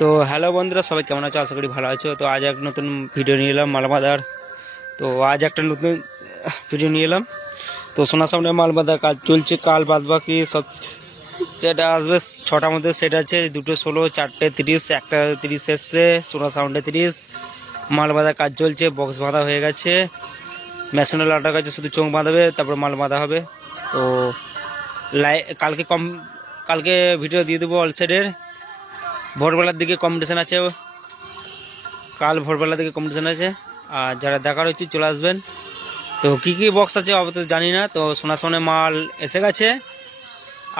তো হ্যালো বন্ধুরা, সবাই কেমন আছো? আশা করি ভালো আছো। তো আজ এক নতুন ভিডিও নিয়ে এলাম মালবাদার। তো আজ একটা নতুন ভিডিও নিয়ে এলাম। তো সোনার সামনে মালবাদার কাজ চলছে। কাল বাদ বাকি সব যেটা আসবে 6টার মধ্যে সেট আছে। 2টো 16, 4টে 30, 1টা 30 এসছে। সোনার সাউন্ডে 30 মালবাদার কাজ চলছে। বক্স বাঁধা হয়ে গেছে, মেশিনে লাটার কাছে, শুধু চোখ বাঁধাবে, তারপর মাল বাঁধা হবে। তো কালকে ভিডিও দিয়ে দেবো অল সাইডের। ভোরবেলার দিকে কম্পিটিশান আছে, কাল ভোরবেলার দিকে কম্পিটিশান আছে। আর যারা দেখার হচ্ছে চলে আসবেন। তো কী কী বক্স আছে অবশ্য জানি না। তো সোনার সামনে মাল এসে গেছে,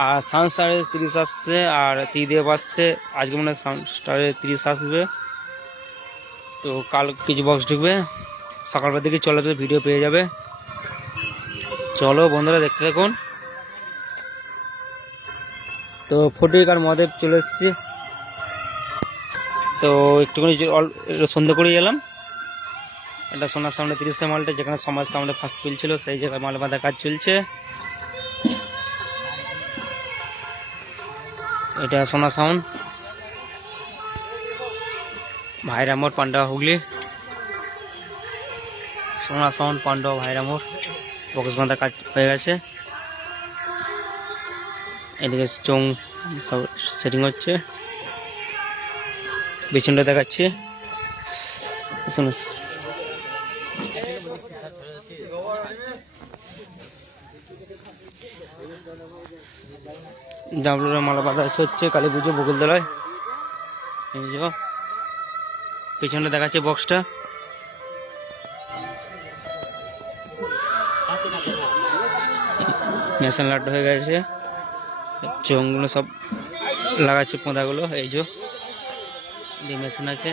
আর সাউন্ড স্টারে 30 আসছে, আর ত্রিদেব আসছে। আজকে মনে হয় সাউন্ড স্টারে 30 আসবে। তো কাল কিছু বক্স ঢুকবে, সকালবেলার দিকে চলে আসবে, ভিডিও পেয়ে যাবে। চলো বন্ধুরা, দেখতে থাকুন। তো ফটিকার মহাদেব চলে এসেছি। তো একটুখানি সন্ধ্যে করে এলাম। এটা সোনার সামনে 30 মালটা, যেখানে সমাজ সামনে ফার্স্ট ফিল ছিল, সেই জায়গায় মাল বাঁধা কাজ চলছে। এটা সোনা সাউন্ড, ভাইরামোর, পান্ডা, হুগলি। সোনা সাউন্ড, পান্ডা, ভাইরামোর, বক্স বাঁধা কাজ হয়ে গেছে। এদিকে চোং সব সেটিং হচ্ছে, পিছনটা দেখাচ্ছি। জামরুলের মালা বাঁধা হচ্ছে কালী পুজো বকুলতলায়। এই যে পিছনে দেখাচ্ছে বক্সটা। মেশিন লাট হয়ে গেছে, চোঙগুলো সব লাগাচ্ছে, পোঁদাগুলো। এই যে মেশিন আছে।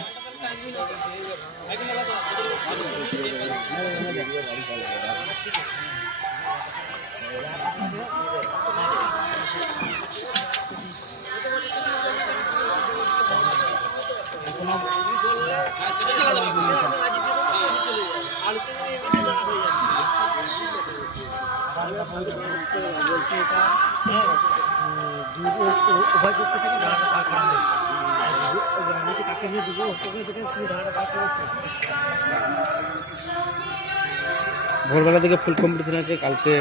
ভোরবেলা থেকে ফুল কম্পিটিশন আছে। কালকে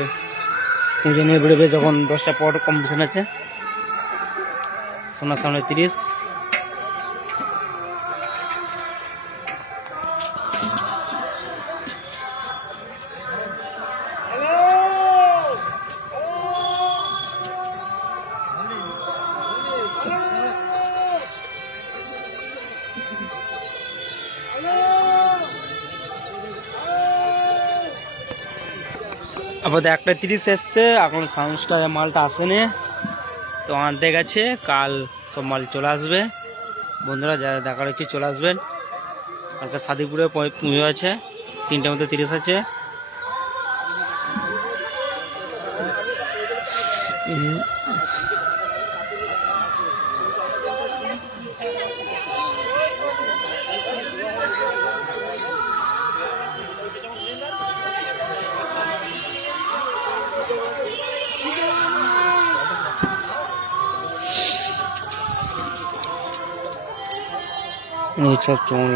পুজো নিয়ে বেরোবে, যখন 10টা পর কম্পিটিশন আছে। সোনার সামনে 30। আপাতত 1টা 30 এসছে, এখন সাউন্ডটা মালটা আসেনি। তো আনতে গেছে, কাল সব মাল চলে আসবে। বন্ধুরা যারা দেখার হচ্ছে চলে আসবেন। কালকে সাদিপুরে পুজো আছে, 3টার মধ্যে 30 আছে। সব চমল